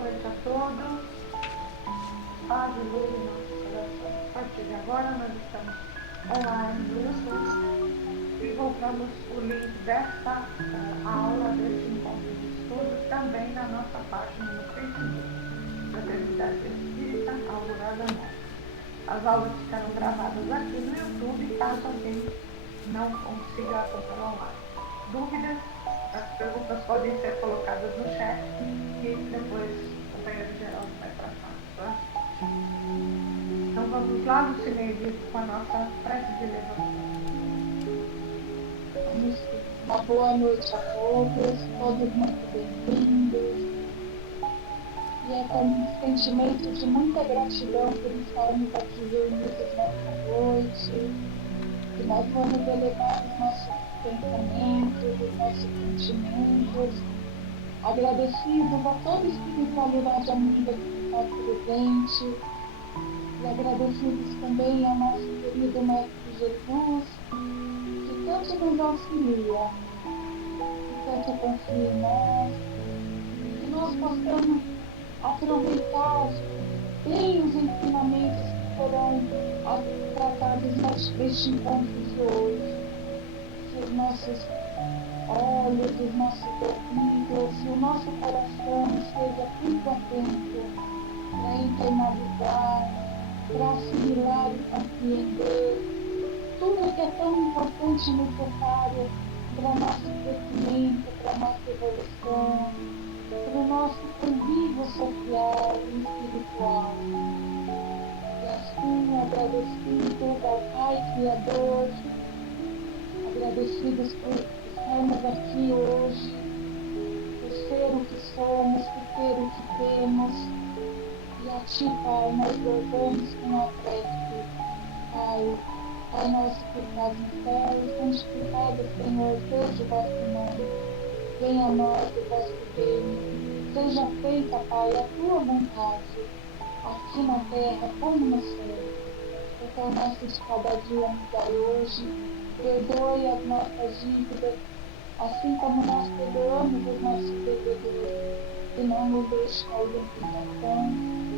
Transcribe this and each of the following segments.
noite a todos. Paz e luz em nosso coração. A partir de agora, nós estamos online no YouTube e voltamos o link desta aula, desse encontro de estudo, também na nossa página no Facebook, Fraternidade Espírita Alvorada Nova. As aulas ficarão gravadas aqui no YouTube, caso alguém não consiga acompanhar online. Dúvidas? As perguntas podem ser colocadas no chat e depois o companheiro Geraldo vai passar, tá? Então vamos lá, Lucineide, com a nossa prece de elevação. Uma boa noite a todos muito bem-vindos. E é com um sentimento de muita gratidão por estarmos aqui reunidos nesta noite, que nós vamos elevar os nossos pensamentos, os nossos sentimentos, agradecidos a toda a espiritualidade amiga que está presente, e agradecidos também ao nosso querido Mestre Jesus, que tanto nos auxilia, que tanto confia em nós, que nós possamos aproveitar bem os ensinamentos que serão tratados neste encontro de hoje. Que os nossos olhos, os nossos ouvidos, o nosso coração esteja muito atento para internalizar, para assimilar e compreender tudo que é tão importante e necessário para o nosso crescimento, para a nossa evolução, para o nosso convívio social e espiritual. E assim, agradecidos ao Pai Criador, agradecidos por estarmos aqui hoje, por ser o que somos, por ter o que temos. E a Ti, Pai, nós louvamos com a prece. Pai nosso que estás no céu, santificado, Senhor, seja o vosso nome. Venha a nós o vosso reino. Seja feita, Pai, a Tua vontade, aqui na terra como no céu. O pão nosso de cada dia nos dai hoje. Perdoe as nossas dívidas, assim como nós perdoamos os nossos devedores. E não nos deixe cair em tentação,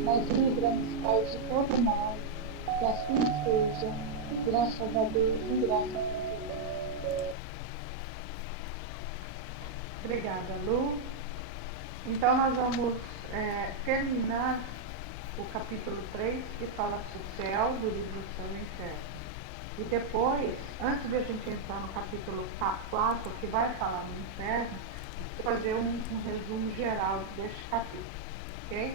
mas livra-nos, Pai, de todo mal. Que assim seja. Graças a Deus e graças a Deus. Obrigada, Lu. Então nós vamos terminar o capítulo 3, que fala do céu, do livro Céu e Inferno. E depois, antes de a gente entrar no capítulo 4, que vai falar do inferno, vou fazer um resumo geral deste capítulo, ok?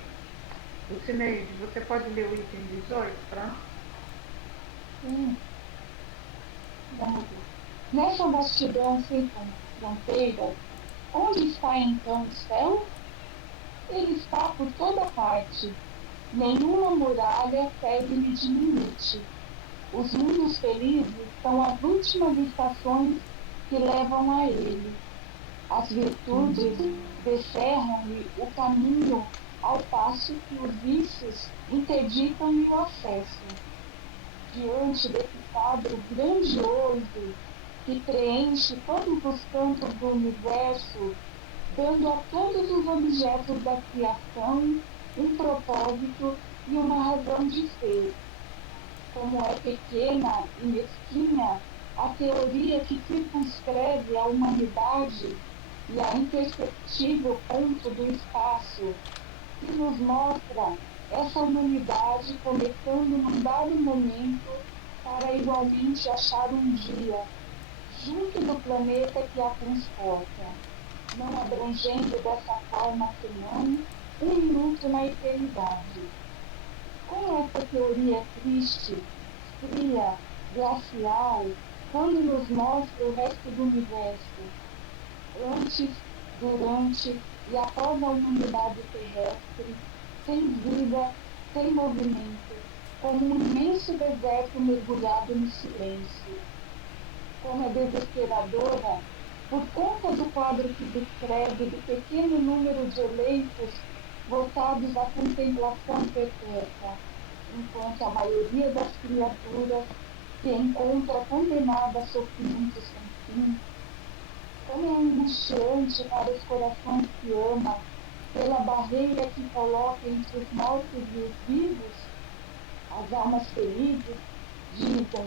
Lucineide, você pode ler o item 18 para nós? Sim. Vamos ver. Nessa vastidão sem fronteiras, onde está então o céu? Ele está por toda parte. Nenhuma muralha serve-lhe de limite. Os mundos felizes são as últimas estações que levam a ele. As virtudes descerram-lhe o caminho, ao passo que os vícios interditam-lhe o acesso. Diante desse quadro grandioso que preenche todos os cantos do universo, dando a todos os objetos da criação um propósito e uma razão de ser. Como é pequena e mesquinha a teoria que circunscreve a humanidade e a imperceptível ponto do espaço, que nos mostra essa humanidade começando num dado momento para igualmente achar um dia, junto do planeta que a transporta, não abrangendo dessa forma senão um minuto na eternidade. Com essa teoria triste, fria, glacial, quando nos mostra o resto do universo, antes, durante e após a humanidade terrestre, sem vida, sem movimento, como um imenso deserto mergulhado no silêncio. Como é desesperadora, por conta do quadro que descreve do pequeno número de eleitos voltados à contemplação perpétua, enquanto a maioria das criaturas se encontra condenada a sofrimento sem fim. Como é angustiante para os corações que amam, pela rei é que coloca entre os mortos e os vivos, as almas felizes dizem,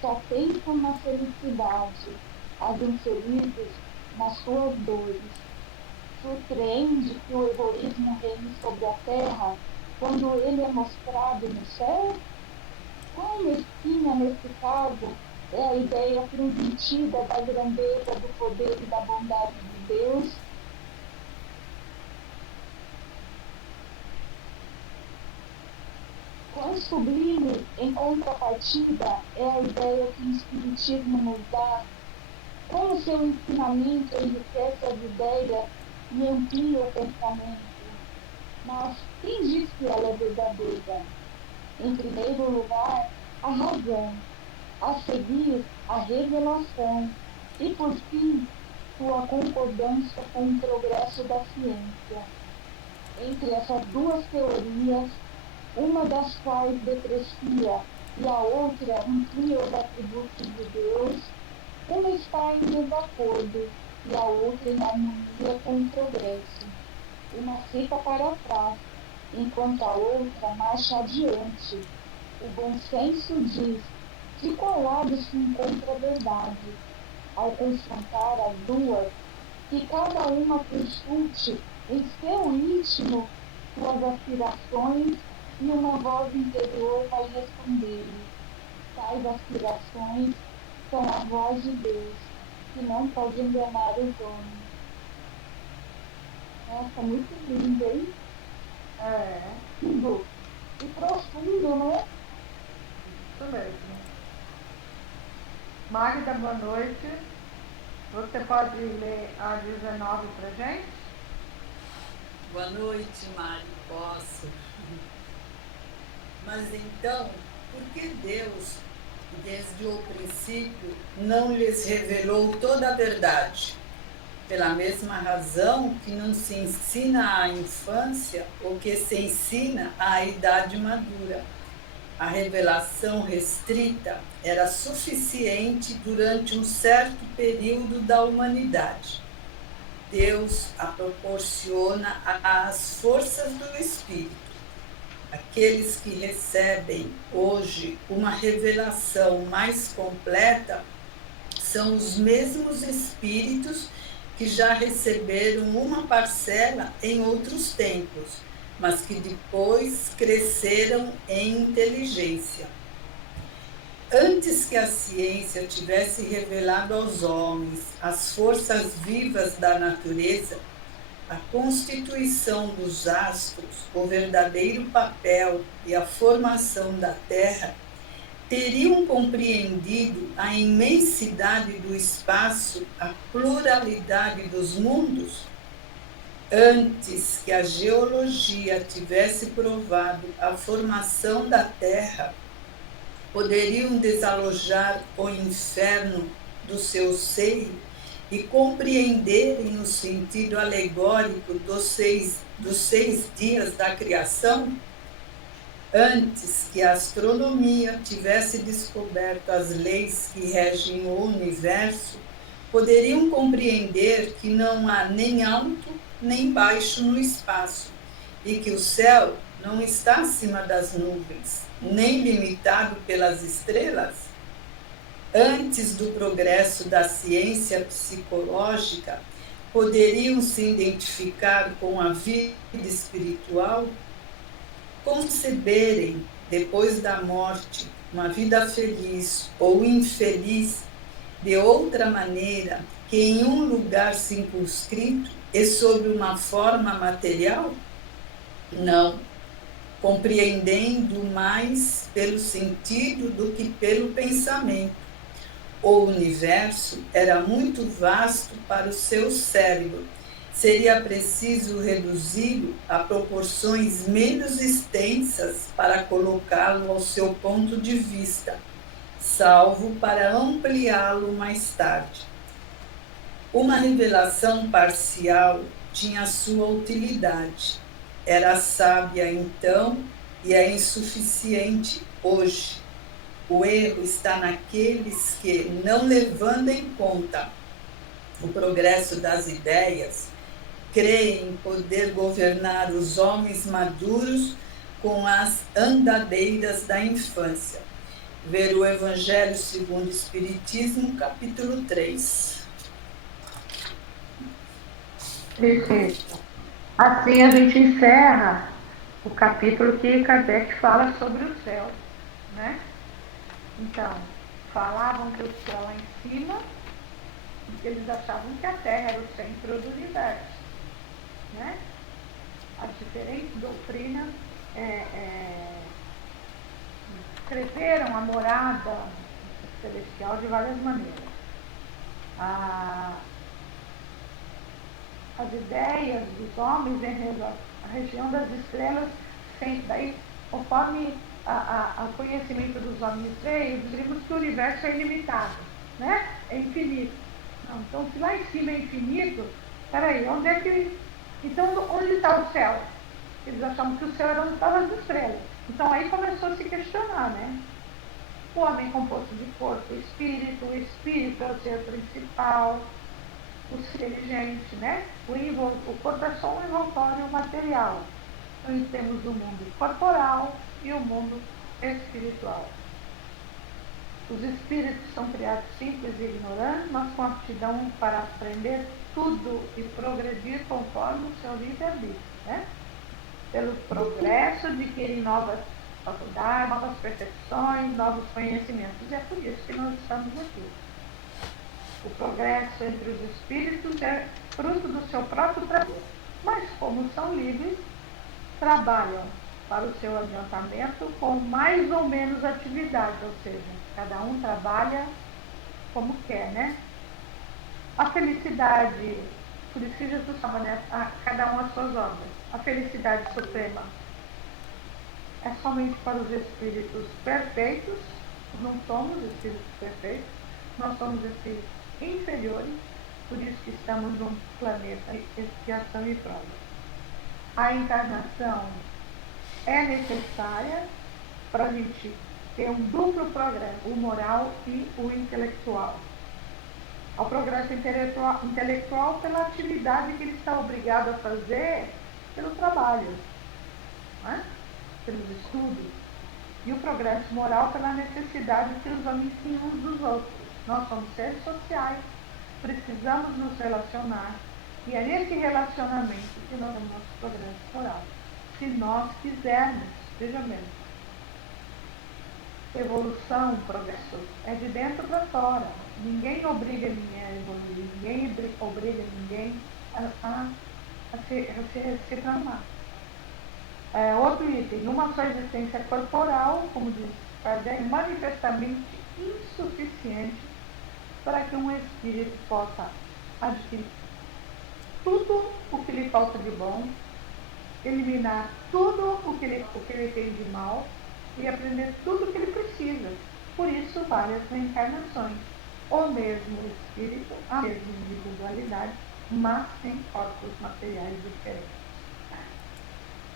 só pensam na felicidade, as infelizes nas suas dores. Surpreende que o egoísmo reine sobre a terra quando ele é mostrado no céu? Quão mesquinha, nesse caso, é a ideia transmitida da grandeza, do poder e da bondade de Deus? Quão sublime, em contrapartida, é a ideia que o Espiritismo nos dá, como seu ensinamento enriquece as ideias e amplia o pensamento. Mas quem diz que ela é verdadeira? Em primeiro lugar, a razão, a seguir, a revelação e, por fim, sua concordância com o progresso da ciência. Entre essas duas teorias, uma das quais deprecia e a outra amplia os atributos de Deus, uma está em desacordo e a outra em harmonia com o progresso. Uma fica para trás, enquanto a outra marcha adiante. O bom senso diz de qual lado se encontra a verdade. Ao confrontar as duas, que cada uma consulte em seu íntimo suas aspirações e uma voz interior vai responder-lhe. Tais aspirações são a voz de Deus, que não pode enganar os homens. Nossa, muito lindo, hein? É, Lindo e profundo, né? isso mesmo. Magda, boa noite. Você pode ler a 19 pra gente? Boa noite, Mari. Posso? Mas então, por que Deus, desde o princípio, não lhes revelou toda a verdade? Pela mesma razão que não se ensina à infância o que se ensina à idade madura. A revelação restrita era suficiente durante um certo período da humanidade. Deus a proporciona às forças do Espírito. Aqueles que recebem hoje uma revelação mais completa são os mesmos espíritos que já receberam uma parcela em outros tempos, mas que depois cresceram em inteligência. Antes que a ciência tivesse revelado aos homens as forças vivas da natureza, a constituição dos astros, o verdadeiro papel e a formação da Terra, teriam compreendido a imensidade do espaço, a pluralidade dos mundos? Antes que a geologia tivesse provado a formação da Terra, poderiam desalojar o inferno do seu seio e compreenderem o sentido alegórico dos seis dias da criação? Antes que a astronomia tivesse descoberto as leis que regem o universo, poderiam compreender que não há nem alto nem baixo no espaço e que o céu não está acima das nuvens, nem limitado pelas estrelas? Antes do progresso da ciência psicológica, poderiam se identificar com a vida espiritual? Conceberem, depois da morte, uma vida feliz ou infeliz de outra maneira que em um lugar circunscrito e sob uma forma material? Não, compreendendo mais pelo sentido do que pelo pensamento. O universo era muito vasto para o seu cérebro. Seria preciso reduzi-lo a proporções menos extensas para colocá-lo ao seu ponto de vista, salvo para ampliá-lo mais tarde. Uma revelação parcial tinha sua utilidade. Era sábia então e é insuficiente hoje. O erro está naqueles que, não levando em conta o progresso das ideias, creem poder governar os homens maduros com as andadeiras da infância. Ver o Evangelho segundo o Espiritismo, capítulo 3. Perfeito. Assim a gente encerra o capítulo que Kardec fala sobre o céu, né? Então, falavam que o céu lá em cima, porque eles achavam que a Terra era o centro do universo, né? As diferentes doutrinas escreveram a morada celestial de várias maneiras. As ideias dos homens em a região das estrelas, sempre daí, conforme o conhecimento dos homens veio, descobrimos que o universo é ilimitado, né? É infinito. Não, então, se lá em cima é infinito, peraí, onde é que... Então, onde está o céu? Eles achavam que o céu era onde estavam as estrelas. Então, aí começou a se questionar, né? O homem é composto de corpo e espírito, o espírito é o ser principal, o ser inteligente, né? O corpo é só um envoltório material. Então, temos o mundo corporal e o mundo espiritual. Os espíritos são criados simples e ignorantes, mas com aptidão para aprender tudo e progredir conforme o seu livre-arbítrio, né? Pelo progresso, adquirem novas faculdades, novas percepções, novos conhecimentos. E é por isso que nós estamos aqui. O progresso entre os espíritos é fruto do seu próprio trabalho. Mas, como são livres, trabalham para o seu adiantamento com mais ou menos atividade, ou seja, cada um trabalha como quer, né? A felicidade, por isso Jesus chama, né? A cada um as suas obras. A felicidade suprema é somente para os espíritos perfeitos. Não somos espíritos perfeitos, nós somos espíritos inferiores, por isso que estamos num planeta de expiação e prova. A encarnação é necessária para a gente ter um duplo progresso, o moral e o intelectual. Ao progresso intelectual pela atividade que ele está obrigado a fazer pelo trabalho, né? Pelos estudos. E o progresso moral pela necessidade que os homens têm uns dos outros. Nós somos seres sociais, precisamos nos relacionar, e é nesse relacionamento que nós temos nosso progresso moral. Se nós quisermos, veja bem, evolução, progresso, é de dentro para fora. Ninguém obriga ninguém a evoluir, ninguém obriga ninguém a se transformar. Outro item, uma só existência corporal, como diz Kardec, manifestamente insuficiente para que um espírito possa adquirir tudo o que lhe falta de bom, eliminar tudo o que ele tem de mal e aprender tudo o que ele precisa. Por isso, várias reencarnações. O mesmo espírito, a mesma individualidade, mas em corpos materiais diferentes.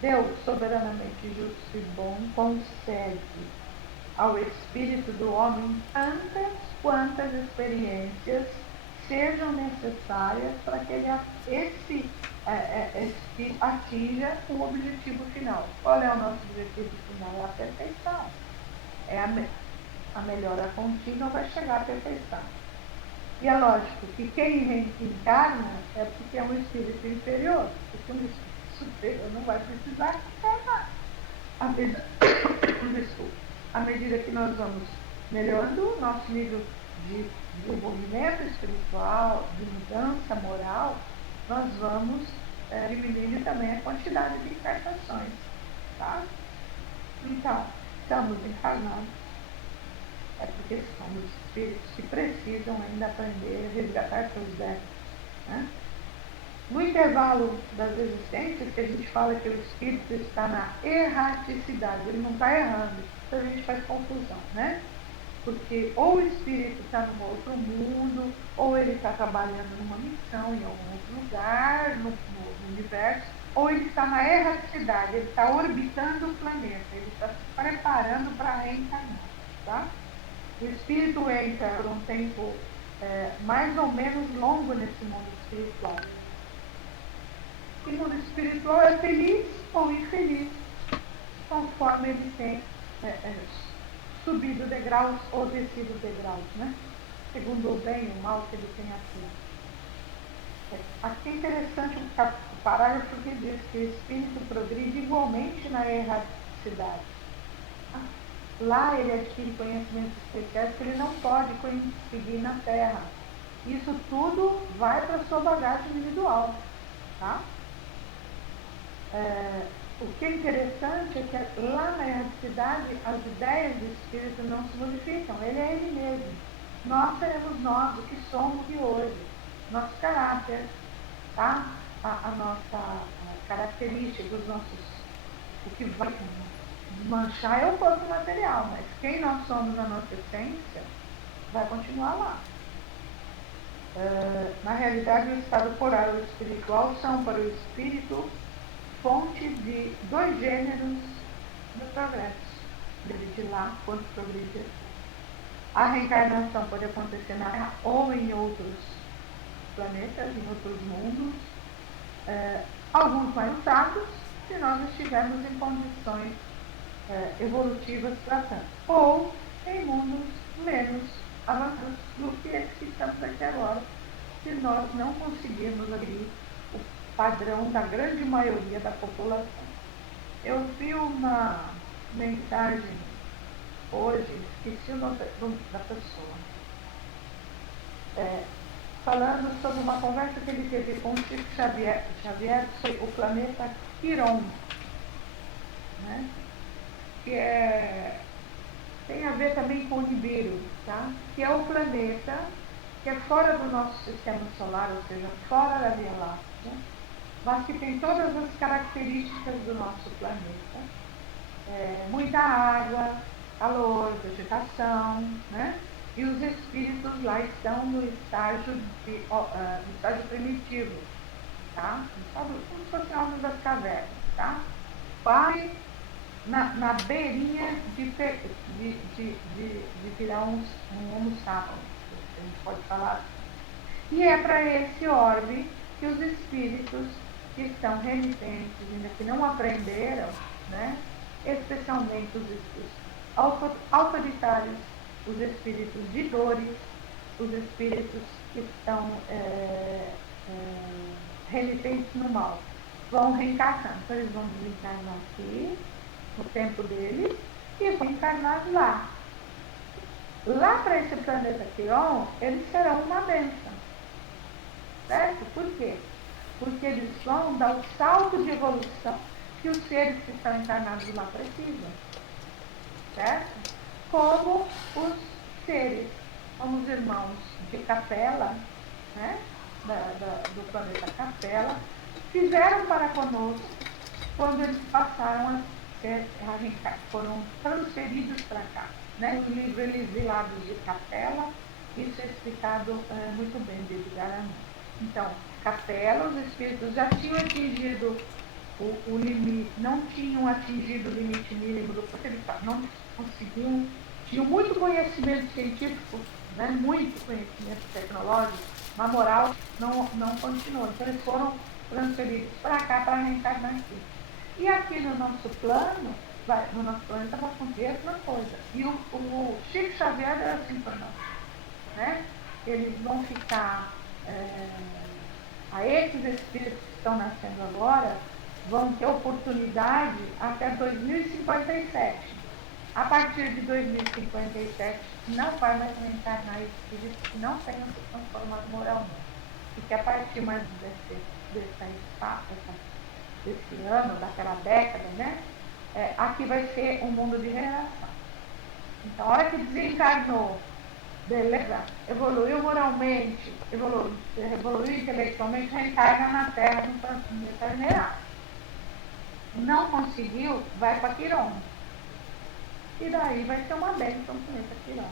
Deus, soberanamente justo e bom, concede ao espírito do homem tantas quantas experiências sejam necessárias para que esse espírito atinja o objetivo final. Qual é o nosso objetivo final? É a perfeição. É a melhora contínua vai chegar à perfeição. E é lógico que quem reencarna é porque é um espírito inferior, porque um espírito superior não vai precisar encarnar. À medida que nós vamos melhorando o nosso nível de desenvolvimento espiritual, de mudança moral, nós vamos diminuindo também a quantidade de encarnações. Tá? Então, estamos encarnando, é porque somos espíritos que precisam ainda aprender a resgatar seus débitos. Né? No intervalo das existências, que a gente fala que o espírito está na erraticidade, ele não está errando, então a gente faz confusão, né? Porque ou o espírito está num outro mundo, ou ele está trabalhando numa missão em algum outro lugar, no universo, ou ele está na erraticidade, ele está orbitando o planeta, ele está se preparando para reencarnar, tá? O espírito entra por um tempo mais ou menos longo nesse mundo espiritual. E o mundo espiritual é feliz ou infeliz, conforme ele tem subido degraus ou descido degraus, né? Segundo o bem e o mal que ele tem aqui. Aqui é interessante o parágrafo que diz que o espírito progride igualmente na erraticidade. Lá ele adquire conhecimentos especiais que ele não pode conseguir na Terra. Isso tudo vai para a sua bagagem individual. Tá? O que é interessante é que lá na erraticidade as ideias do espírito não se modificam. Ele é ele mesmo. Nós seremos nós, o que somos de hoje. Nosso caráter, tá? a nossa característica, o que vai desmanchar é o corpo material, mas quem nós somos na nossa essência vai continuar lá. Na realidade, o estado coral e o espiritual são para o espírito fonte de dois gêneros do progresso, progredir lá quanto progredir. A reencarnação pode acontecer na Terra ou em outros planetas, em outros mundos, alguns mais usados, se nós estivermos em condições evolutivas para tanto, ou em mundos menos avançados do que esses que estamos aqui agora, se nós não conseguirmos abrir o padrão da grande maioria da população. Eu vi uma mensagem hoje, esqueci o nome da pessoa, falando sobre uma conversa que ele teve com o Chico Xavier sobre o planeta Quiron, né? Que tem a ver também com o Nibiru, tá? Que é o planeta que é fora do nosso sistema solar, ou seja, fora da Via Láctea, mas que tem todas as características do nosso planeta. Muita água, calor, vegetação, né? E os espíritos lá estão no estágio primitivo, tá? Como se fosse almas das cavernas, tá? Quase na beirinha de virar um homo sapiens, a gente pode falar assim. E é para esse orbe que os espíritos que estão renitentes, ainda que não aprenderam, né? Especialmente os espíritos autoritários, os espíritos de dores, os espíritos que estão renitentes no mal, vão reencarnar. Então eles vão desencarnar aqui, no tempo deles, e vão encarnar lá. Lá para esse planeta Quiron, eles serão uma bênção. Certo? Por quê? Porque eles vão dar o salto de evolução que os seres que estão encarnados lá precisam. Certo? Como os seres, como os irmãos de Capela, né? do planeta Capela, fizeram para conosco quando eles passaram foram transferidos para cá. Né? No livro Exilados de Capela, isso é explicado muito bem de Edgar Armand. Então, Capela, os espíritos já tinham atingido o limite, não tinham atingido o limite mínimo do poder, não conseguiam, tinham muito conhecimento científico, né? Muito conhecimento tecnológico, mas moral não continuou. Então, eles foram transferidos para cá para reencarnar aqui. E aqui no nosso plano, no nosso planeta vai acontecer a mesma coisa. E o Chico Xavier era assim para nós. Né? Eles vão ficar, a esses espíritos que estão nascendo agora, vão ter oportunidade até 2057. A partir de 2057, não vai mais reencarnar espíritos que não tenham se transformado moralmente. Porque a partir mais desse ano, daquela década, né? Aqui vai ser um mundo de regeneração. Então, a hora que desencarnou, beleza, evoluiu moralmente, evoluiu intelectualmente, reencarna na Terra no planeta mineral. Não conseguiu, vai para Quiron. E daí vai ser uma bênção no planeta Quiron.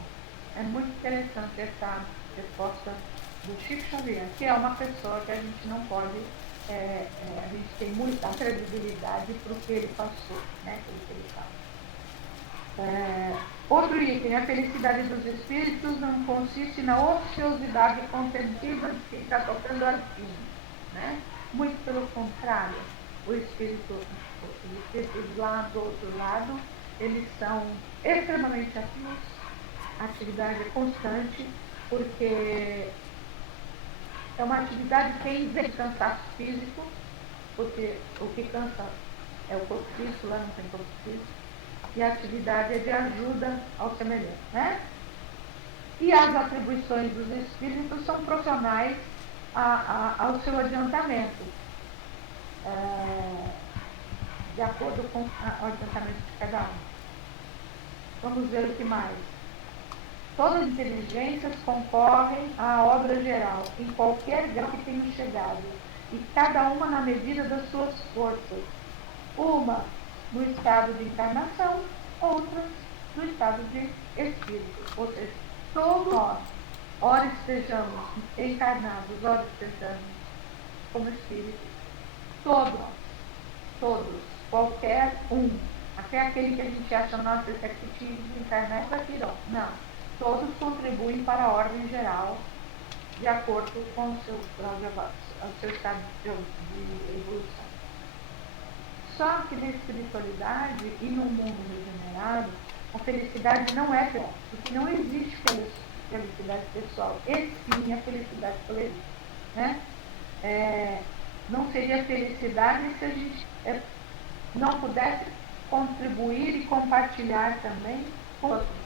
É muito interessante essa resposta do Chico Xavier, que é uma pessoa que a gente não pode, a gente tem muita credibilidade para o que ele passou, né? Que ele fala. Outro item, a felicidade dos espíritos não consiste na ociosidade contemplativa de quem está tocando arquinho, né? Muito pelo contrário, os espíritos lá do outro lado, eles são extremamente ativos, a atividade é constante, porque é uma atividade que tem cansaço físico, porque o que cansa é o corpo físico, lá não tem corpo físico, e a atividade é de ajuda ao semelhante, né? E as atribuições dos espíritos são proporcionais ao seu adiantamento, de acordo com o adiantamento de cada um. Vamos ver o que mais. Todas as inteligências concorrem à obra geral, em qualquer grau que tenham chegado, e cada uma na medida das suas forças. Uma no estado de encarnação, outras no estado de espírito. Ou seja, todos nós, ora estejamos encarnados, ora estejamos como espíritos, todos, qualquer um, até aquele que a gente acha, nossa, esse aqui tinha de desencarnar, isso aqui não. Todos contribuem para a ordem geral, de acordo com o seu estado de evolução. Só que na espiritualidade e no mundo regenerado, a felicidade não é pessoal, porque não existe felicidade pessoal, e sim a felicidade coletiva, né? Não seria felicidade se a gente não pudesse contribuir e compartilhar também com outros.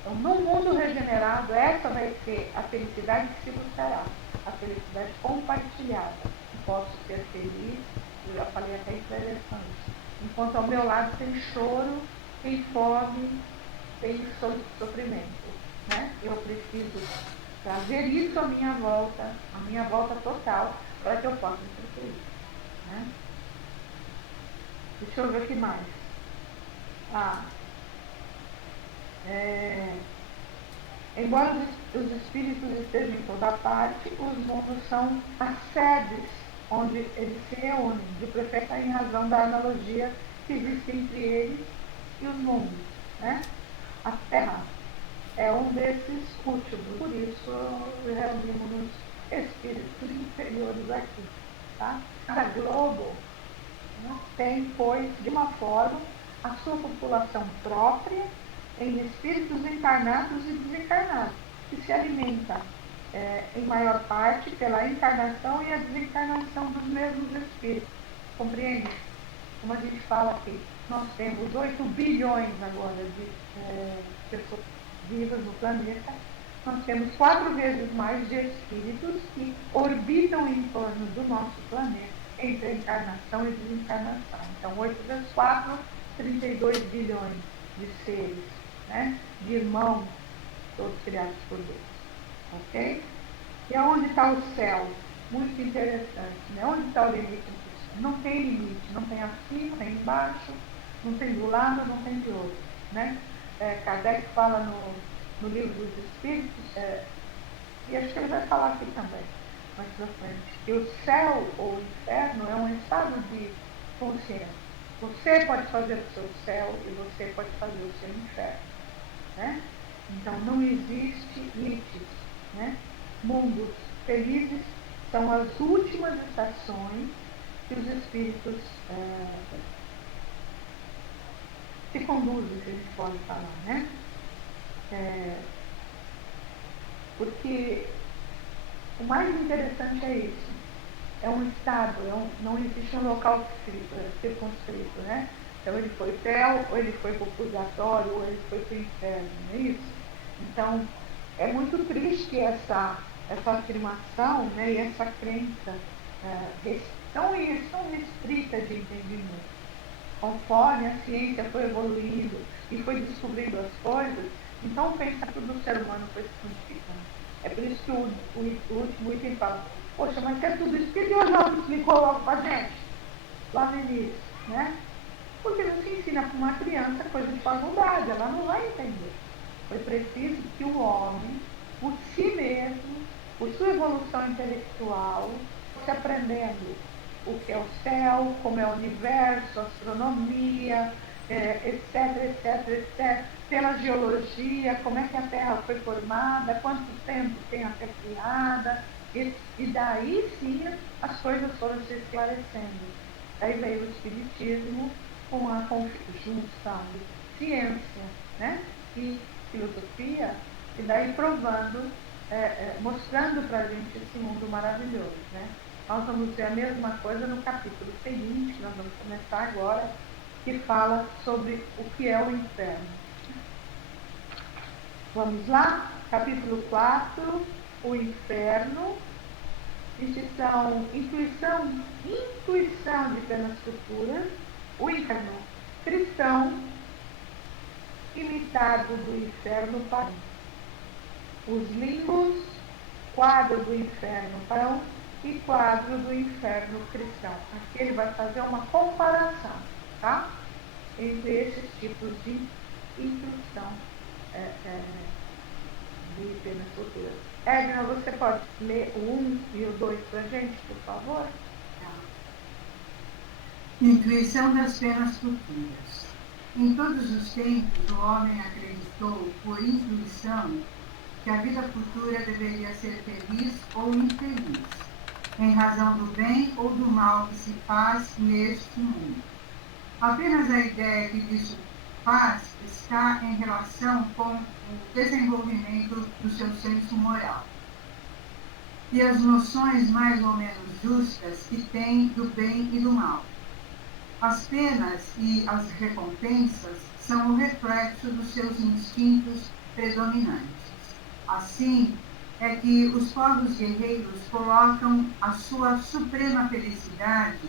Então, no mundo regenerado, essa vai ser a felicidade que se buscará, a felicidade compartilhada. Posso ser feliz, eu já falei até interessante. Enquanto ao meu lado tem choro, tem fome, tem sofrimento, né? Eu preciso trazer isso à minha volta total, para que eu possa ser feliz, né? Deixa eu ver o que mais. Embora os espíritos estejam em toda parte, os mundos são as sedes onde eles se reúnem, de preferência em razão da analogia que existe entre eles e os mundos, né? A Terra é um desses últimos, por isso reunimos espíritos inferiores aqui, tá? Cada globo, né, tem, pois, de uma forma, a sua população própria em espíritos encarnados e desencarnados, que se alimenta em maior parte pela encarnação e a desencarnação dos mesmos espíritos. Compreende? Como a gente fala aqui, nós temos 8 bilhões agora de pessoas vivas no planeta, nós temos 4 vezes mais de espíritos que orbitam em torno do nosso planeta entre encarnação e desencarnação. Então, 8 vezes 4, 32 bilhões de seres, né? De irmãos, todos criados por Deus. Ok? E aonde está o céu? Muito interessante, né? Onde está o limite do céu? Não tem limite, não tem acima, não tem embaixo, não tem do lado, não tem de outro, né? Kardec fala no livro dos Espíritos, e acho que ele vai falar aqui também, mais pra frente, que o céu ou o inferno é um estado de consciência. Você pode fazer o seu céu e você pode fazer o seu inferno, né? Então não existe limites, né? Mundos felizes são as últimas estações que os espíritos se conduzem, se a gente pode falar, né? Porque o mais interessante é isso. É um estado, não existe um local circunscrito, né? Então ele foi céu, ou ele foi para o purgatório, ou ele foi para o inferno, não é isso? Então, é muito triste essa afirmação, né, e essa crença tão restrita de entendimento. Conforme a ciência foi evoluindo e foi descobrindo as coisas, então o pensamento do ser humano foi se modificando. É por isso que o último item fala, poxa, mas é tudo isso que Deus já explicou logo para a gente, lá no início, né? Porque não se ensina para uma criança coisa de faculdade, ela não vai entender. Foi preciso que o homem, por si mesmo, por sua evolução intelectual, fosse aprendendo o que é o céu, como é o universo, a astronomia, etc, pela geologia, como é que a Terra foi formada, quanto tempo tem a Terra criada, E daí sim as coisas foram se esclarecendo. Aí veio o Espiritismo com a conjunção de ciência, né, e filosofia, e daí provando, mostrando para a gente esse mundo maravilhoso. Né? Nós vamos ver a mesma coisa no capítulo seguinte, que nós vamos começar agora, que fala sobre o que é o inferno. Vamos lá? Capítulo 4, o inferno. Intuição de penas futuras, o inferno cristão, imitado do inferno pagão. Os limbos, quadro do inferno pagão e quadro do inferno cristão. Aqui ele vai fazer uma comparação, tá? Entre esses tipos de intuição de penas futuras. Edna, você pode ler o 1 e o 2 para a gente, por favor? Intuição das penas futuras. Em todos os tempos, o homem acreditou, por intuição, que a vida futura deveria ser feliz ou infeliz, em razão do bem ou do mal que se faz neste mundo. Apenas a ideia que disso faz está em relação com o desenvolvimento do seu senso moral e as noções mais ou menos justas que tem do bem e do mal. As penas e as recompensas são o reflexo dos seus instintos predominantes. Assim é que os povos guerreiros colocam a sua suprema felicidade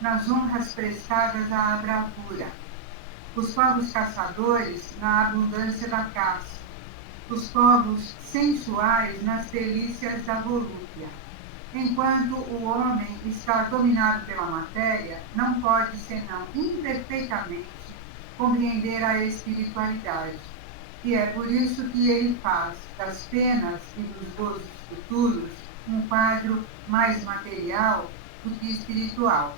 nas honras prestadas à bravura, os povos caçadores na abundância da caça, os povos sensuais nas delícias da volúpia. Enquanto o homem está dominado pela matéria, não pode senão imperfeitamente compreender a espiritualidade. E é por isso que ele faz das penas e dos gozos futuros um quadro mais material do que espiritual.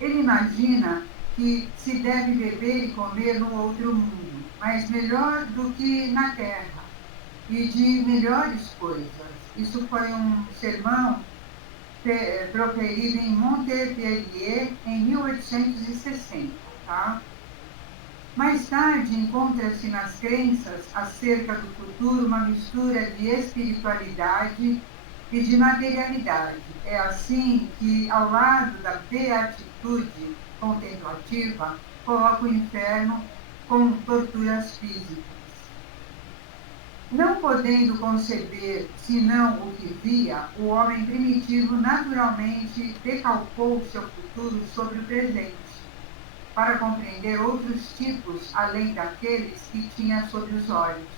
Ele imagina que se deve beber e comer no outro mundo, mas melhor do que na terra, e de melhores coisas. Isso foi um sermão proferido em Montpellier em 1860, tá? Mais tarde, encontra-se nas crenças acerca do futuro uma mistura de espiritualidade e de materialidade. É assim que, ao lado da beatitude contemplativa, coloca o inferno com torturas físicas. Não podendo conceber senão o que via, o homem primitivo naturalmente decalcou seu futuro sobre o presente, para compreender outros tipos além daqueles que tinha sob os olhos.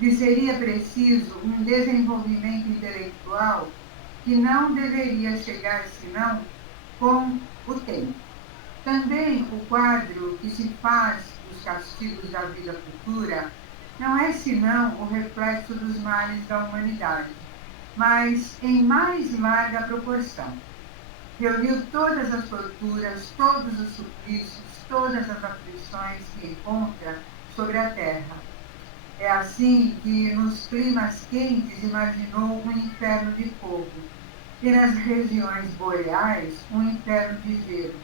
Lhe seria preciso um desenvolvimento intelectual que não deveria chegar senão com o tempo. Também o quadro que se faz dos castigos da vida futura não é senão o reflexo dos males da humanidade, mas em mais larga proporção. Reuniu todas as torturas, todos os suplícios, todas as aflições que encontra sobre a terra. É assim que nos climas quentes imaginou um inferno de fogo, e nas regiões boreais um inferno de gelo.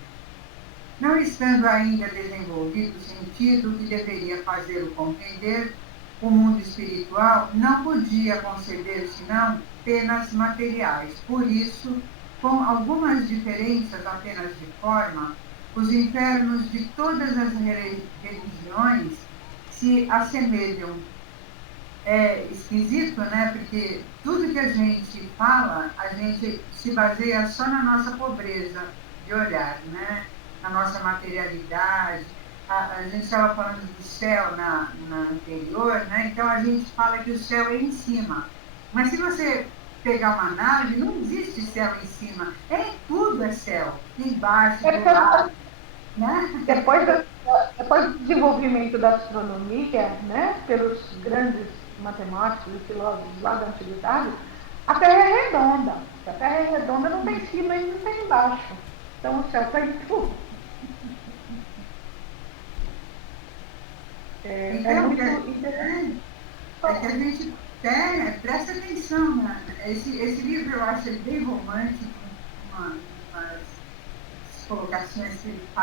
Não estando ainda desenvolvido o sentido que deveria fazê-lo compreender, o mundo espiritual não podia conceber senão penas materiais. Por isso, com algumas diferenças apenas de forma, os infernos de todas as religiões se assemelham. É esquisito, né? Porque tudo que a gente fala, a gente se baseia só na nossa pobreza de olhar, né? Na nossa materialidade. A gente estava falando do céu na anterior, né? Então a gente fala que o céu é em cima. Mas se você pegar uma nave, não existe céu em cima. Tudo é céu. Embaixo, do lado. Né? Depois do desenvolvimento da astronomia, né, pelos grandes matemáticos e filósofos lá da antiguidade, a Terra é redonda. Se a Terra é redonda, não tem cima e não tem embaixo. Então o céu está em tudo. Então, muito interessante. É que a gente presta atenção, né? Esse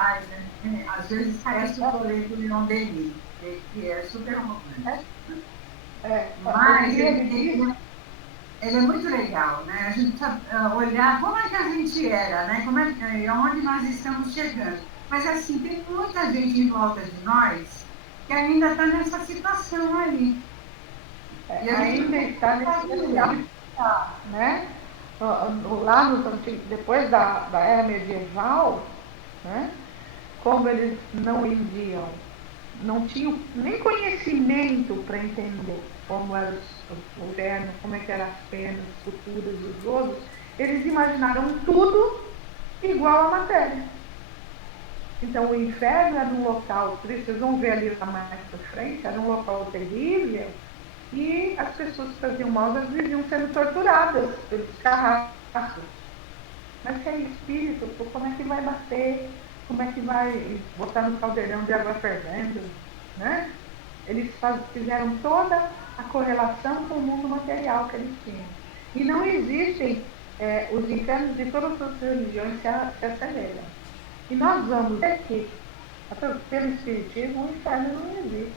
faz, né? Às vezes parece o boleto de Leon Denis, que é super romântico. Mas ele é muito legal, né? A gente precisa olhar como é que a gente era, né? Onde nós estamos chegando. Mas, assim, tem muita gente em volta de nós que ainda está nessa situação aí. E ainda está nesse estado de estar, né? Lá nos antigos, depois da era medieval, né? Como eles não entendiam, não tinham nem conhecimento para entender como era o inferno, como é que eram as penas, as culturas, os gozos, eles imaginaram tudo igual à matéria. Então o inferno era um local, vocês vão ver ali mais para frente, era um local terrível e as pessoas que faziam mal elas viviam sendo torturadas pelos carrascos. Mas se é espírito, como é que vai bater? Como é que vai botar no caldeirão de água fervendo? Né? Eles fizeram toda a correlação com o mundo material que eles tinham. E não existem, os infernos de todas as religiões se assemelham. E nós vamos ver que, pelo Espiritismo, o inferno não existe.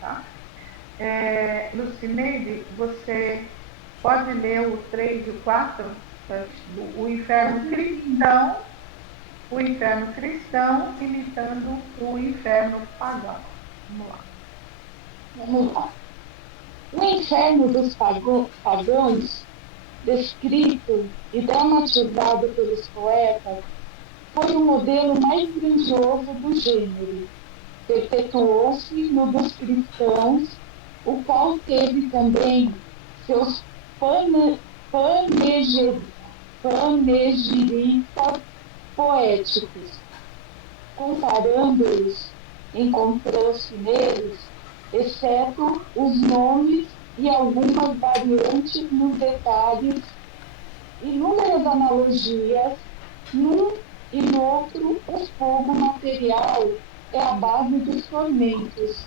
Tá? Lucineide, você pode ler o 3 e o 4, o inferno cristão imitando o inferno pagão. Vamos lá. Vamos lá. O inferno dos pagãos, descrito e dramatizado pelos poetas, foi o modelo mais grandioso do gênero. Perpetuou-se no dos cristãos, o qual teve também seus panegíristas poéticos, comparando-os, encontrou-se neles, exceto os nomes e algumas variantes nos detalhes, inúmeras analogias, num e no outro, o fogo material é a base dos tormentos,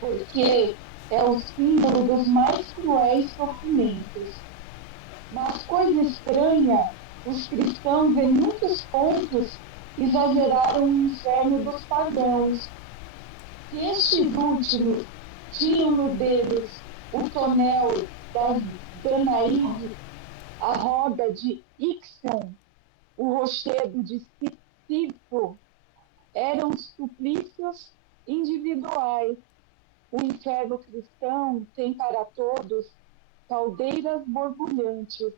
porque é o símbolo dos mais cruéis sofrimentos. Mas, coisa estranha, os cristãos, em muitos pontos, exageraram o inferno dos pagãos. Se estes últimos tinham no deles o tonel das Danaídes, a roda de Ixion, o rochedo de Sísifo, eram suplícios individuais. O inferno cristão tem para todos caldeiras borbulhantes,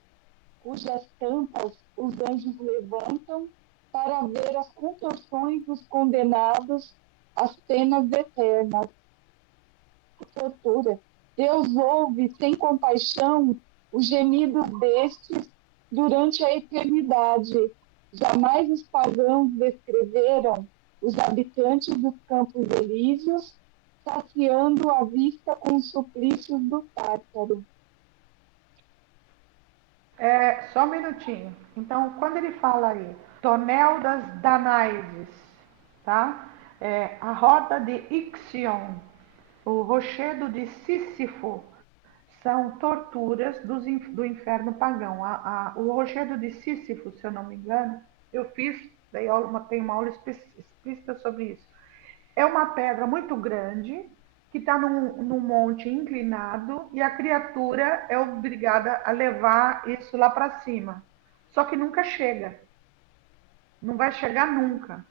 cujas tampas os anjos levantam para ver as contorções dos condenados às penas eternas. Tortura. Deus ouve sem compaixão os gemidos destes durante a eternidade. Jamais os pagãos descreveram os habitantes dos campos elíseos, saciando a vista com os suplícios do Tártaro. Só um minutinho. Então, quando ele fala aí, tonel das Danaides, tá? A roda de Ixion, o rochedo de Sísifo, são torturas do inferno pagão. O rochedo de Sísifo, se eu não me engano, eu tenho uma aula explícita sobre isso. É uma pedra muito grande que está num monte inclinado e a criatura é obrigada a levar isso lá para cima. Só que nunca chega. Não vai chegar nunca.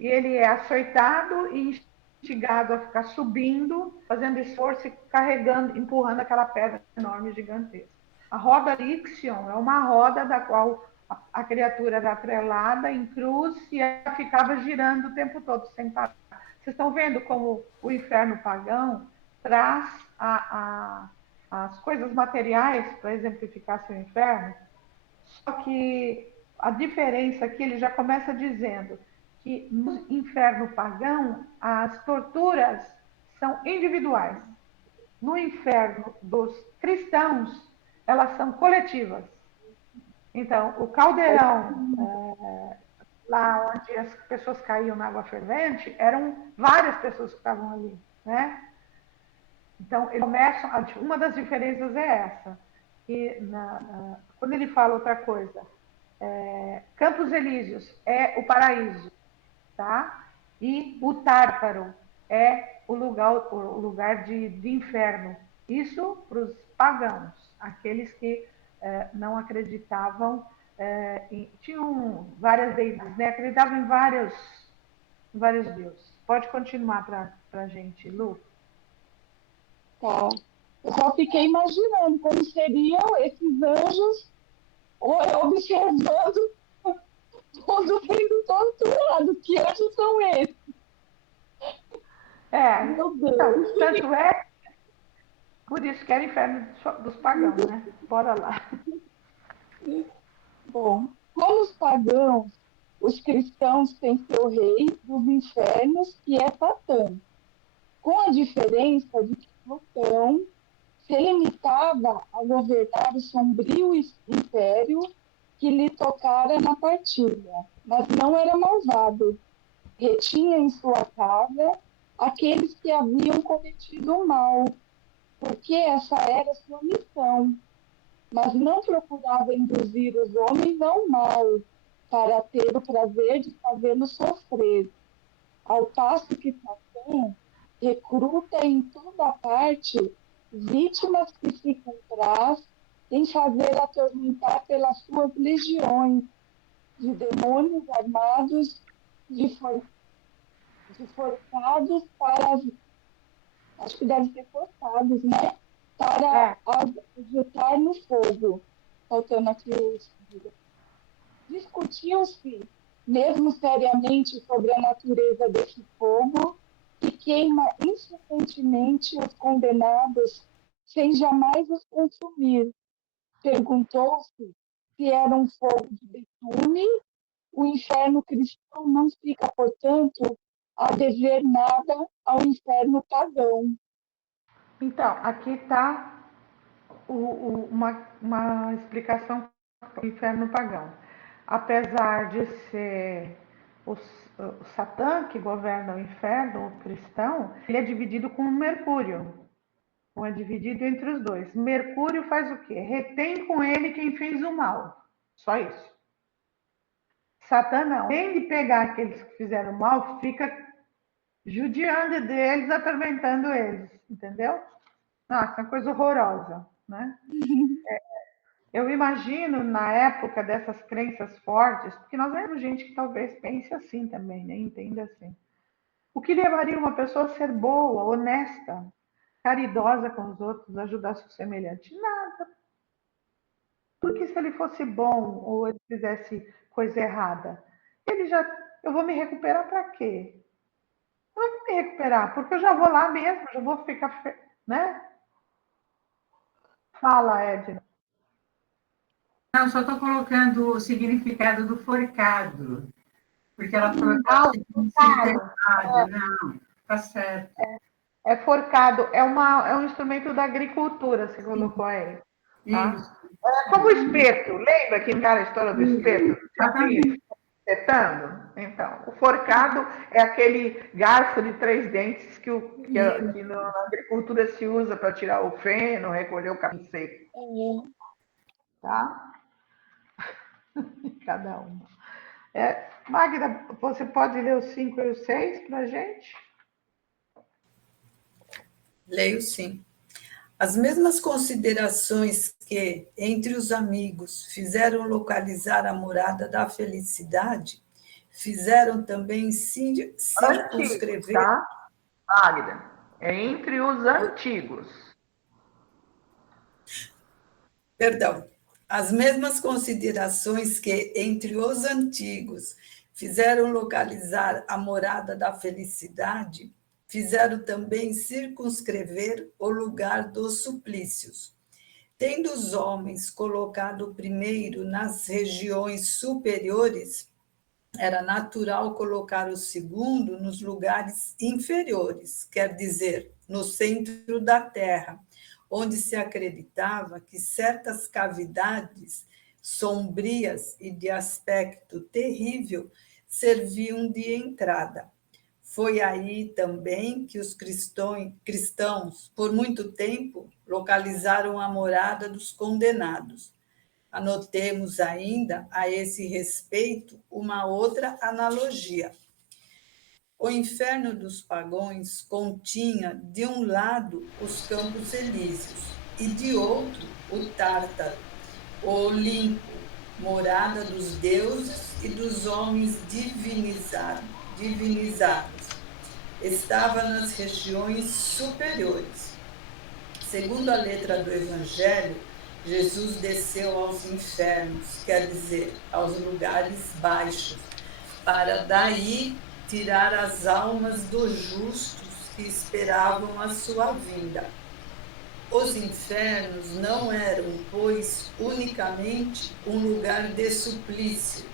E ele é açoitado e instigado a ficar subindo, fazendo esforço e carregando, empurrando aquela pedra enorme, gigantesca. A roda Ixion é uma roda da qual a criatura era atrelada em cruz e ela ficava girando o tempo todo, sem parar. Vocês estão vendo como o inferno pagão traz as coisas materiais para exemplificar seu inferno? Só que a diferença aqui, ele já começa dizendo que no inferno pagão, as torturas são individuais. No inferno dos cristãos, elas são coletivas. Então, o caldeirão, lá onde as pessoas caíam na água fervente, eram várias pessoas que estavam ali, né? Então, eles começam, uma das diferenças é essa. E quando ele fala outra coisa, Campos Elíseos é o paraíso. tá? E o Tártaro é o lugar de inferno. Isso para os pagãos, aqueles que não acreditavam, tinham várias deidades, né? Acreditavam em vários deuses. Pode continuar para a gente, Lu. Tá. Eu só fiquei imaginando como seriam esses anjos observando todo sendo torturado. Que anjos são esses? Meu Então, Deus. tanto é, por isso que era inferno dos pagãos, né? Bora lá. Bom, como os pagãos, os cristãos têm seu rei dos infernos, que é Satã, com a diferença de que Plutão se limitava a governar o sombrio império que lhe tocara na partilha, mas não era malvado. Retinha em sua casa aqueles que haviam cometido o mal, porque essa era sua missão, mas não procurava induzir os homens ao mal, para ter o prazer de fazê-los sofrer, ao passo que Satã recruta em toda parte vítimas que se compraz em fazer atormentar pelas suas legiões de demônios armados de, de forçados para, acho que deve ser forçados, né? Para É, agitar no fogo. Faltando aqui o discutiu-se, mesmo seriamente, sobre a natureza desse fogo que queima incessantemente os condenados sem jamais os consumir. Perguntou-se se era um fogo de betume. O inferno cristão não fica, portanto, a dever nada ao inferno pagão. então, aqui está uma explicação do inferno pagão. Apesar de ser o Satã que governa o inferno, o cristão, ele é dividido com o Mercúrio. Não é dividido entre os dois. Mercúrio faz o quê? Retém com ele quem fez o mal. Só isso. Satã não. Além de pegar aqueles que fizeram mal, fica judiando deles, atormentando eles. Entendeu? Nossa, uma coisa horrorosa, né? Eu imagino na época dessas crenças fortes, porque nós vemos gente que talvez pense assim também, né? Entenda assim. O que levaria uma pessoa a ser boa, honesta, caridosa com os outros, ajudar seu semelhante? Nada. Porque se ele fosse bom ou ele fizesse coisa errada, ele já. Eu vou me recuperar para quê? Eu não vou me recuperar, porque eu já vou lá mesmo, já vou ficar. Né? Fala, Edna. Não, só estou colocando o significado do forcado, porque ela falou que Ah, ela o tinha forcado. pecado. Não, tá certo. É forcado, é um instrumento da agricultura, você colocou aí, tá? Isso, É como o espeto, lembra que era a história do espeto? exatamente. Espetando? Então, o forcado é aquele garfo de três dentes que na agricultura se usa para tirar o feno, recolher o capim seco, tá? Cada um. Magda, você pode ler os 5 e os 6 para a gente? Leio sim. As mesmas considerações que, entre os amigos, fizeram localizar a morada da felicidade, fizeram também Antigos, circunscrever. tá? Magda, é entre os antigos. Perdão, as mesmas considerações que, entre os antigos, fizeram localizar a morada da felicidade, fizeram também circunscrever o lugar dos suplícios. Tendo os homens colocado primeiro nas regiões superiores, era natural colocar o segundo nos lugares inferiores, quer dizer, no centro da terra, onde se acreditava que certas cavidades sombrias e de aspecto terrível serviam de entrada. Foi aí também que os cristãos, por muito tempo, localizaram a morada dos condenados. Anotemos ainda, a esse respeito, uma outra analogia. O inferno dos pagãos continha, de um lado, os campos elíseos, e de outro, o Tártaro, o Olimpo, morada dos deuses e dos homens divinizados. Estava nas regiões superiores. Segundo a letra do Evangelho, Jesus desceu aos infernos, quer dizer, aos lugares baixos, para daí tirar as almas dos justos que esperavam a sua vinda. Os infernos não eram, pois, unicamente um lugar de suplício,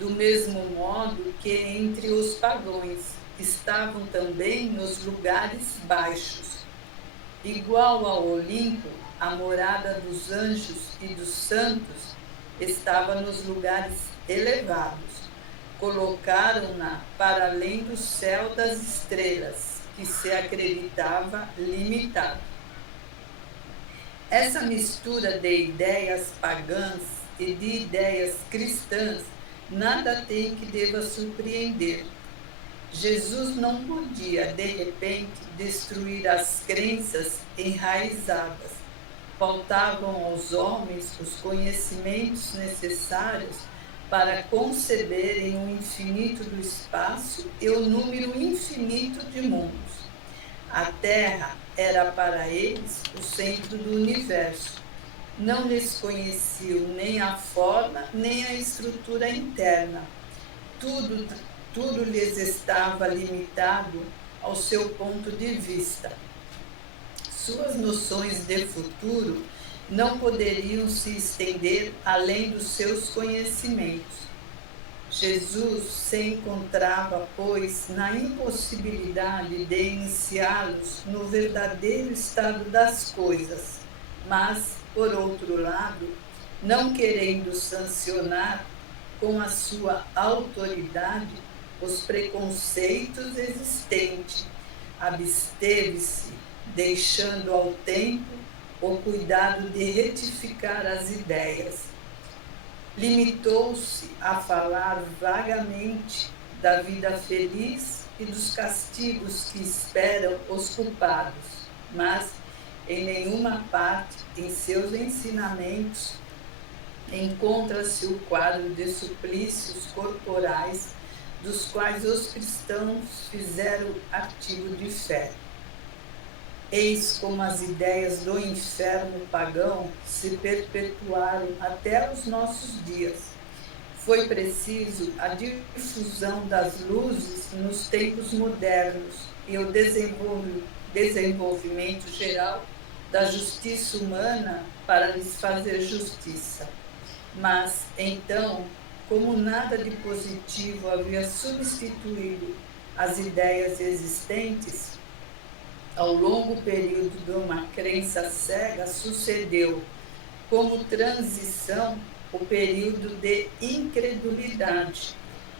do mesmo modo que entre os pagãos estavam também nos lugares baixos. Igual ao Olimpo, a morada dos anjos e dos santos estava nos lugares elevados. Colocaram-na para além do céu das estrelas, que se acreditava limitado. Essa mistura de ideias pagãs e de ideias cristãs nada tem que deva surpreender. Jesus não podia, de repente, destruir as crenças enraizadas. Faltavam aos homens os conhecimentos necessários para conceberem o infinito do espaço e o número infinito de mundos. A Terra era para eles o centro do universo. Não lhes conheciam nem a forma, nem a estrutura interna. Tudo lhes estava limitado ao seu ponto de vista. Suas noções de futuro não poderiam se estender além dos seus conhecimentos. Jesus se encontrava, pois, na impossibilidade de iniciá-los no verdadeiro estado das coisas, mas, por outro lado, não querendo sancionar com a sua autoridade os preconceitos existentes, absteve-se, deixando ao tempo o cuidado de retificar as ideias. Limitou-se a falar vagamente da vida feliz e dos castigos que esperam os culpados, mas em nenhuma parte em seus ensinamentos encontra-se o quadro de suplícios corporais dos quais os cristãos fizeram artigo de fé. Eis como as ideias do inferno pagão se perpetuaram até os nossos dias. Foi preciso a difusão das luzes nos tempos modernos e o desenvolvimento geral da justiça humana para lhes fazer justiça. Mas, então, como nada de positivo havia substituído as ideias existentes, ao longo período de uma crença cega sucedeu, como transição, o período de incredulidade,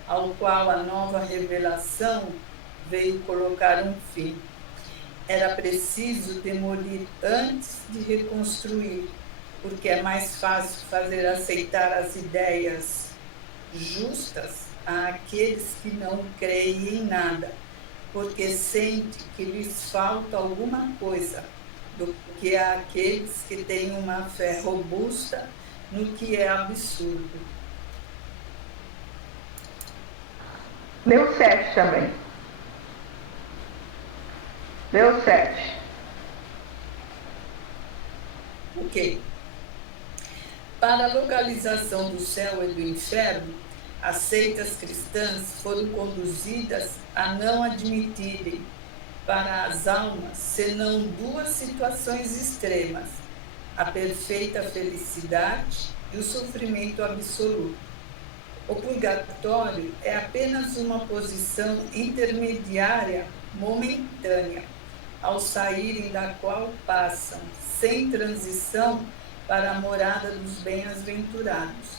ao qual a nova revelação veio colocar um fim. Era preciso demolir antes de reconstruir, porque é mais fácil fazer aceitar as ideias justas àqueles que não creem em nada, porque sente que lhes falta alguma coisa, do que àqueles que têm uma fé robusta no que é absurdo. Leu 7 também. Leu 7. Ok. Para a localização do céu e do inferno, as seitas cristãs foram conduzidas a não admitirem para as almas senão duas situações extremas: a perfeita felicidade e o sofrimento absoluto. O purgatório é apenas uma posição intermediária momentânea, ao saírem da qual passam, sem transição, para a morada dos bem-aventurados.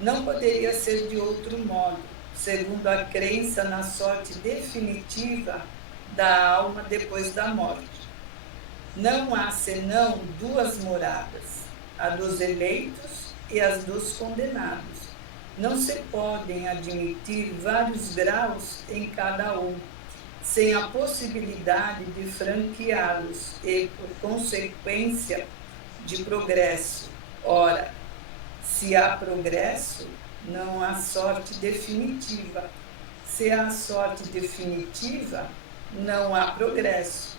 Não poderia ser de outro modo, segundo a crença na sorte definitiva da alma depois da morte. Não há senão duas moradas, a dos eleitos e as dos condenados. Não se podem admitir vários graus em cada um, sem a possibilidade de franqueá-los e, por consequência, de progresso. Ora, se há progresso, não há sorte definitiva. Se há sorte definitiva, não há progresso.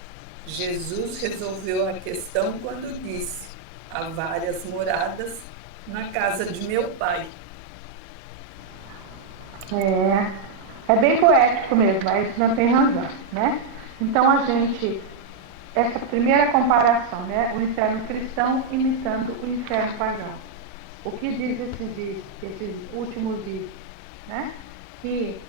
Jesus resolveu a questão quando disse: há várias moradas na casa de meu Pai. É bem poético mesmo, aí você não tem razão, né? Então essa primeira comparação, né? O inferno cristão imitando o inferno pagão. O que diz esses últimos livros, né? Que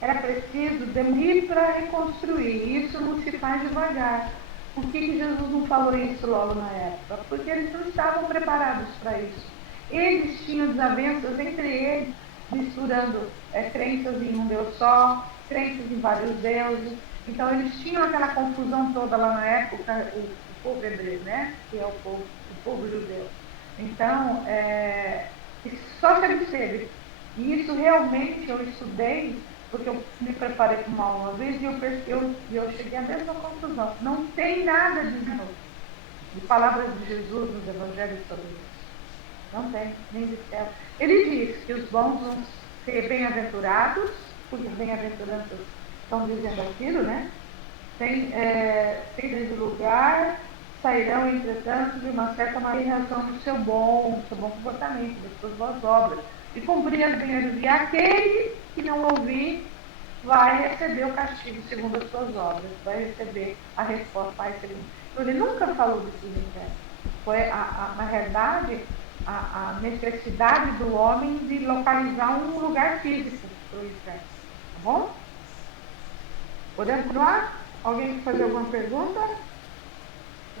era preciso demolir para reconstruir. Isso não se faz devagar. Por que Jesus não falou isso logo na época? Porque eles não estavam preparados para isso. Eles tinham desavenças entre eles, misturando crenças em um Deus só, crenças em vários deuses. Então eles tinham aquela confusão toda lá na época, o povo hebreu, né? Que é o povo judeu. Então, isso só se observe. E isso realmente eu estudei, porque eu me preparei para uma aula uma vez e eu cheguei à mesma conclusão. Não tem nada de palavras de Jesus nos evangelhos sobre isso. Não tem, nem de céu. Ele diz que os bons vão ser bem-aventurados, porque bem-aventuranças estão dizendo aquilo, né? Sem devido lugar, sairão, entretanto, de uma certa maneira, em razão do seu bom comportamento, das suas boas obras. E cumprir as bem-aventuranças. E aquele que não ouvir vai receber o castigo segundo as suas obras, vai receber a resposta, vai receber. Então, ele nunca falou disso no inferno. Foi, na realidade, a necessidade do homem de localizar um lugar físico para o inferno. Tá bom? Podemos continuar? Alguém quer fazer alguma pergunta?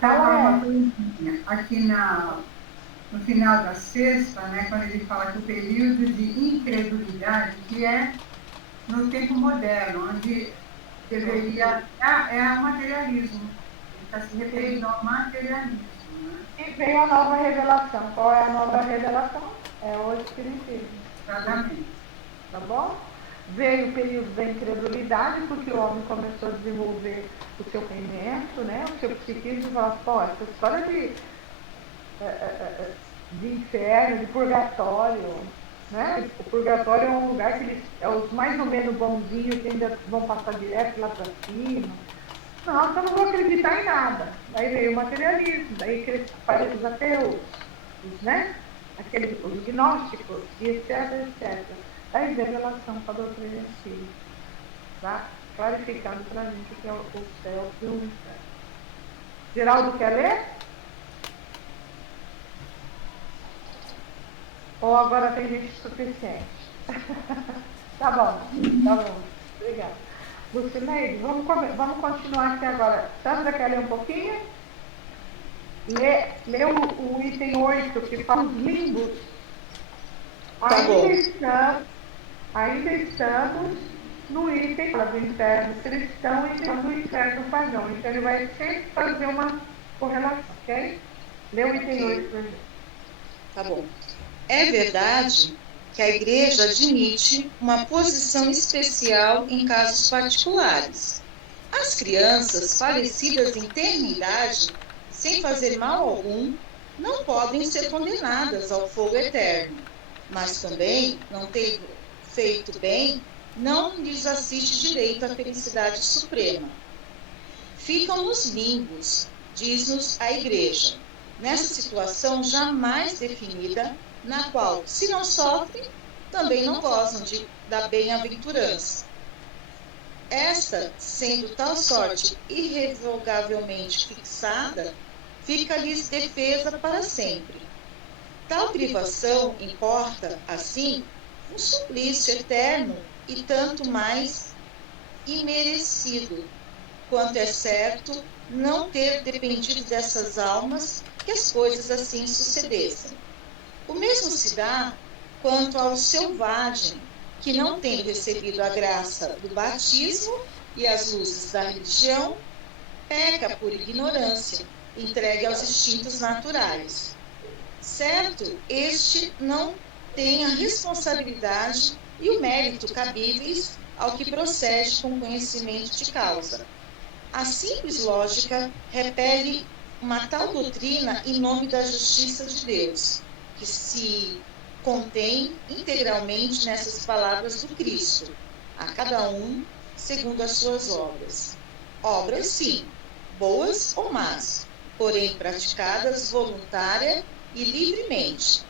Uma perguntinha. Aqui no final da sexta, né, quando ele fala que o período de incredulidade, que é no tempo moderno, onde deveria... É o materialismo. Ele está se referindo ao materialismo. Né? E veio a nova revelação. Qual é a nova revelação? É o Espiritismo. Exatamente. Tá bom? Veio o período da incredulidade, porque o homem começou a desenvolver o seu pensamento, né? O seu psiquismo, e falou: pô, essa história de inferno, de purgatório, né? O purgatório é um lugar que os mais ou menos bonzinhos que ainda vão passar direto lá para cima. Não, eu não vou acreditar em nada. Daí veio o materialismo, daí aparecem os ateus, né? Os gnósticos, e etc, etc. Daí veio a relação com a doutrina espírita, tá? Clarificando para a gente o que é o céu e o inferno. Geraldo quer ler? Ou agora tem gente suficiente? Tá bom. Obrigada. Lucineide, vamos continuar aqui agora. Sandra, quer ler um pouquinho? Lê o item 8, que fala os limbos. Ainda estamos no item do inferno cristão e do inferno pagão. Então ele vai sempre fazer uma correlação, ok? Lê o item 8 para a gente. Tá bom. É verdade que a Igreja admite uma posição especial em casos particulares. As crianças falecidas em tenra idade, sem fazer mal algum, não podem ser condenadas ao fogo eterno, mas também, não ter feito bem, não lhes assiste direito à felicidade suprema. Ficam nos limbos, diz-nos a Igreja, nessa situação jamais definida, na qual, se não sofrem, também não gozam da bem-aventurança. Esta, sendo tal sorte irrevogavelmente fixada, fica-lhes defesa para sempre. Tal privação importa, assim, um suplício eterno e tanto mais imerecido, quanto é certo não ter dependido dessas almas que as coisas assim sucedessem. O mesmo se dá quanto ao selvagem, que não tendo recebido a graça do batismo e as luzes da religião, peca por ignorância, entregue aos instintos naturais. Certo, este não tem a responsabilidade e o mérito cabíveis ao que procede com conhecimento de causa. A simples lógica repele uma tal doutrina em nome da justiça de Deus, que se contém integralmente nessas palavras do Cristo, a cada um segundo as suas obras. Obras, sim, boas ou más, porém praticadas voluntária e livremente,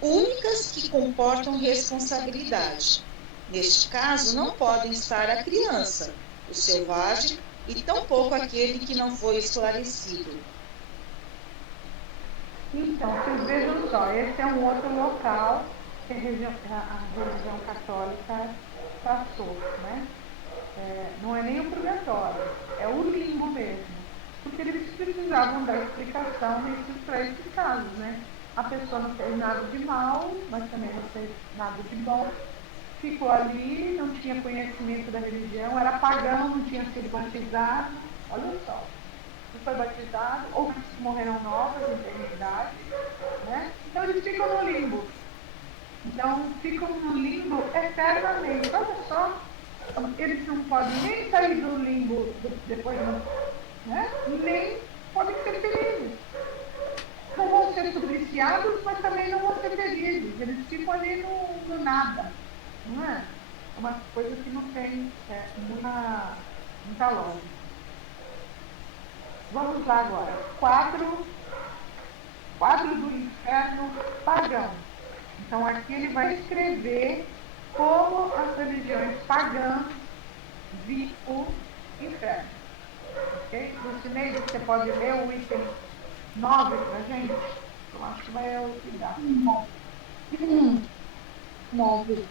únicas que comportam responsabilidade. Neste caso, não podem estar a criança, o selvagem e tampouco aquele que não foi esclarecido. Então, vocês vejam só, esse é um outro local que a religião católica passou, né? Não é nem o purgatório, é o limbo mesmo. Porque eles precisavam dar explicação para esses casos, né? A pessoa não fez nada de mal, mas também não fez nada de bom. Ficou ali, não tinha conhecimento da religião, era pagão, não tinha sido batizado. Olha só, não foi batizado, ou morreram novas, eternidade, né? Então eles ficam no limbo. Então ficam no limbo eternamente. Olha só, eles não podem nem sair do limbo depois, né? Nem podem ser felizes. Não vão ser supliciados, mas também não vão ser felizes. Eles ficam ali no nada. Não é? É uma coisa que não tem muita lógica. Vamos lá agora. Quadro do inferno pagão. Então aqui ele vai escrever como as religiões pagãs viam o inferno. Ok? Lucineide, você pode ler o item 9 para a gente? Eu acho que vai ajudar. 9.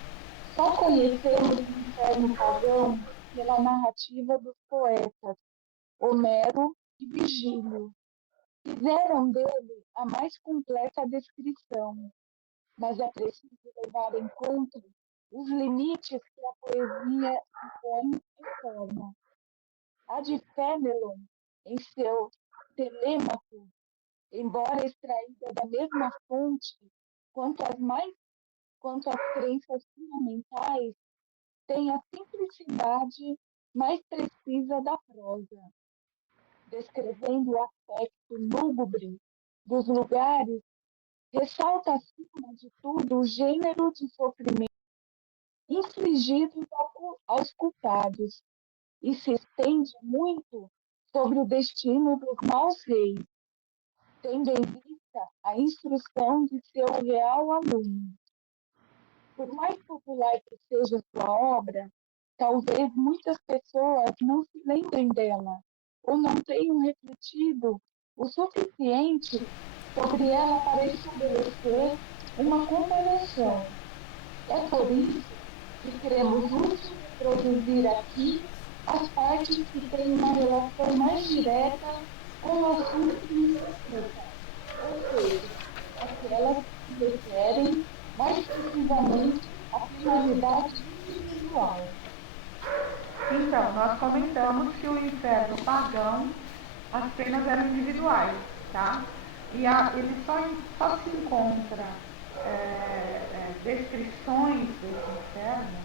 Só conhecemos o inferno pagão pela narrativa dos poetas Homero e Virgílio. Fizeram dele a mais completa descrição, mas é preciso levar em conta os limites que a poesia impõe em forma. A de Fénelon, em seu Telêmaco, embora extraída da mesma fonte quanto as crenças fundamentais, tem a simplicidade mais precisa da prosa, descrevendo o aspecto lúgubre dos lugares, ressalta acima de tudo o gênero de sofrimento infligidos aos culpados e se estende muito sobre o destino dos maus reis, tendo em vista a instrução de seu real aluno. Por mais popular que seja sua obra, talvez muitas pessoas não se lembrem dela ou não tenham refletido o suficiente sobre ela para estabelecer uma comparação. É por isso que cremos útil reproduzir aqui as partes que têm uma relação mais direta com o assunto que nos ocupa, ou seja, aquelas que se referem mais precisamente à finalidade individual. Então, nós comentamos que o inferno pagão, as penas eram individuais, tá? E ele só se encontra descrições desse inferno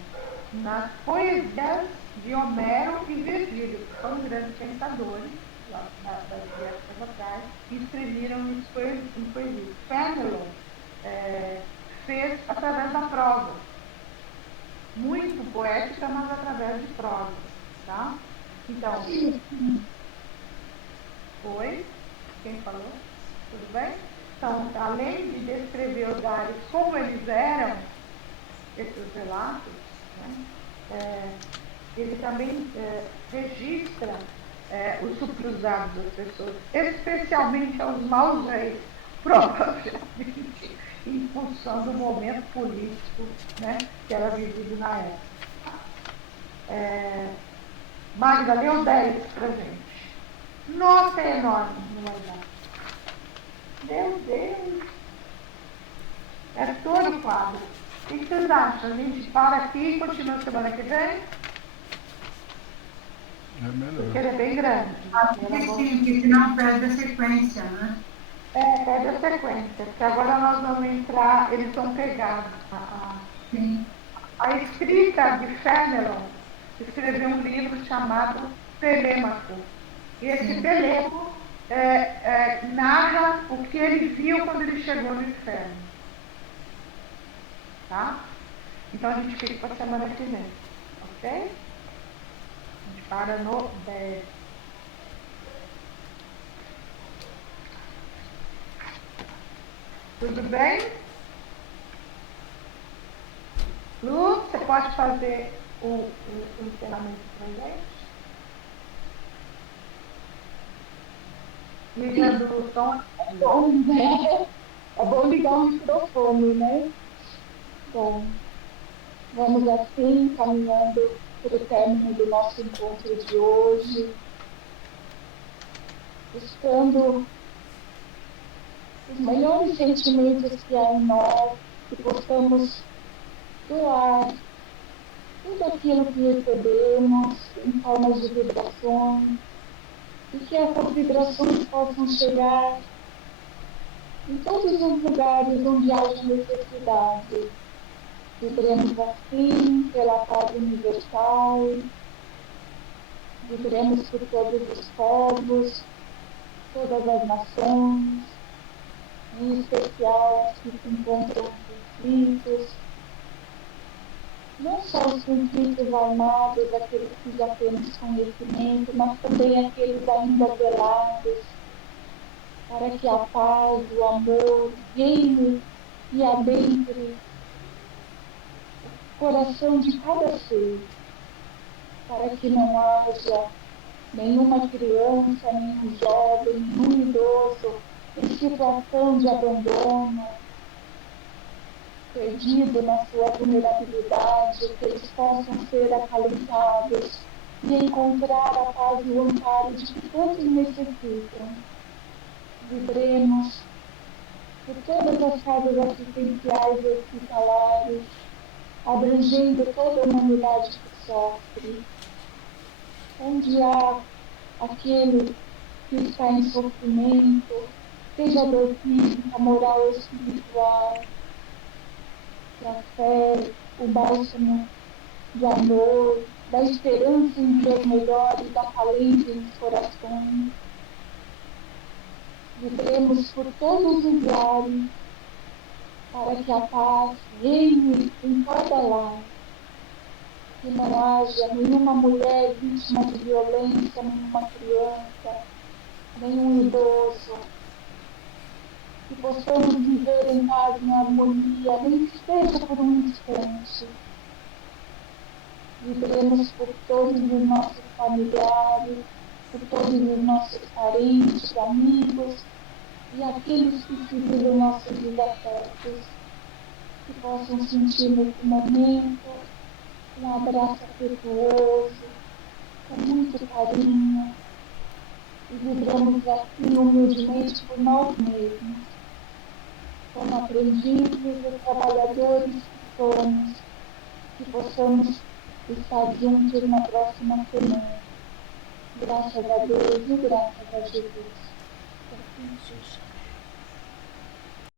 nas poesias de Homero e Virgílio, que foram grandes pensadores das épocas atrás, e escreveram isso em poesia. Fénelon fez através da prosa, muito poética, mas através de prosa, tá? Então, oi? Quem falou? Tudo bem? Então, além de descrever os lugares como eles eram, esses relatos, né, ele também registra os suprusados das pessoas, especialmente aos maus reis, provavelmente em função do momento político, né, que era vivido na época. Magda, leu 10 pra gente. Nossa, é enorme, não vai dar. Meu Deus! É todo o quadro. O que vocês acham? A gente para aqui e continua semana que vem? É melhor. Porque ele é bem grande. Acho que sim, porque senão perde a sequência, né? Perde a sequência, porque agora nós vamos entrar, eles vão pegar Sim. a escrita de Fénelon escreveu um livro chamado Telêmaco. E esse Telêmaco narra o que ele viu quando ele chegou no inferno. Tá? Então a gente fica para a semana que vem. Ok? A gente para no 10. Tudo bem? Lu, você pode fazer o encerramento para a gente? Ligando o som. É bom, né? É bom ligar o microfone, né? Bom, vamos assim, caminhando para o término do nosso encontro de hoje, buscando os melhores sentimentos que há em nós, que possamos doar tudo aquilo que recebemos em formas de vibrações, e que essas vibrações possam chegar em todos os lugares onde haja necessidade. Vibremos assim pela paz universal, vibremos por todos os povos, todas as nações, em especial os que se encontram em conflitos, não só os conflitos armados, aqueles que já temos conhecimento, mas também aqueles ainda velados, para que a paz, o amor reine e adentre o coração de cada ser, para que não haja nenhuma criança, nenhum jovem, nenhum idoso em situação de abandono, perdido na sua vulnerabilidade, que eles possam ser acalentados e encontrar a paz e o amparo de que todos necessitam. Vibremos por todas as casas assistenciais e hospitalares, abrangendo toda a humanidade que sofre. Onde há aquele que está em sofrimento, seja dor física, moral ou espiritual, que a fé, o bálsamo de amor, da esperança em dias melhores, da calência nos corações. Vibremos por todos os lares, para que a paz reine em cada lar, que não haja nenhuma mulher vítima de violência, nenhuma criança, nenhum idoso, que possamos viver em paz, em harmonia, nem que seja por um instante. Viveremos por todos os nossos familiares, por todos os nossos parentes, amigos e aqueles que se vivem nossos desafetos, que possam sentir nesse momento um abraço afetuoso, com muito carinho, e vibramos assim humildemente por nós mesmos, como aprendizes e trabalhadores que somos, que possamos estar juntos na próxima semana. Graças a Deus e graças a Jesus.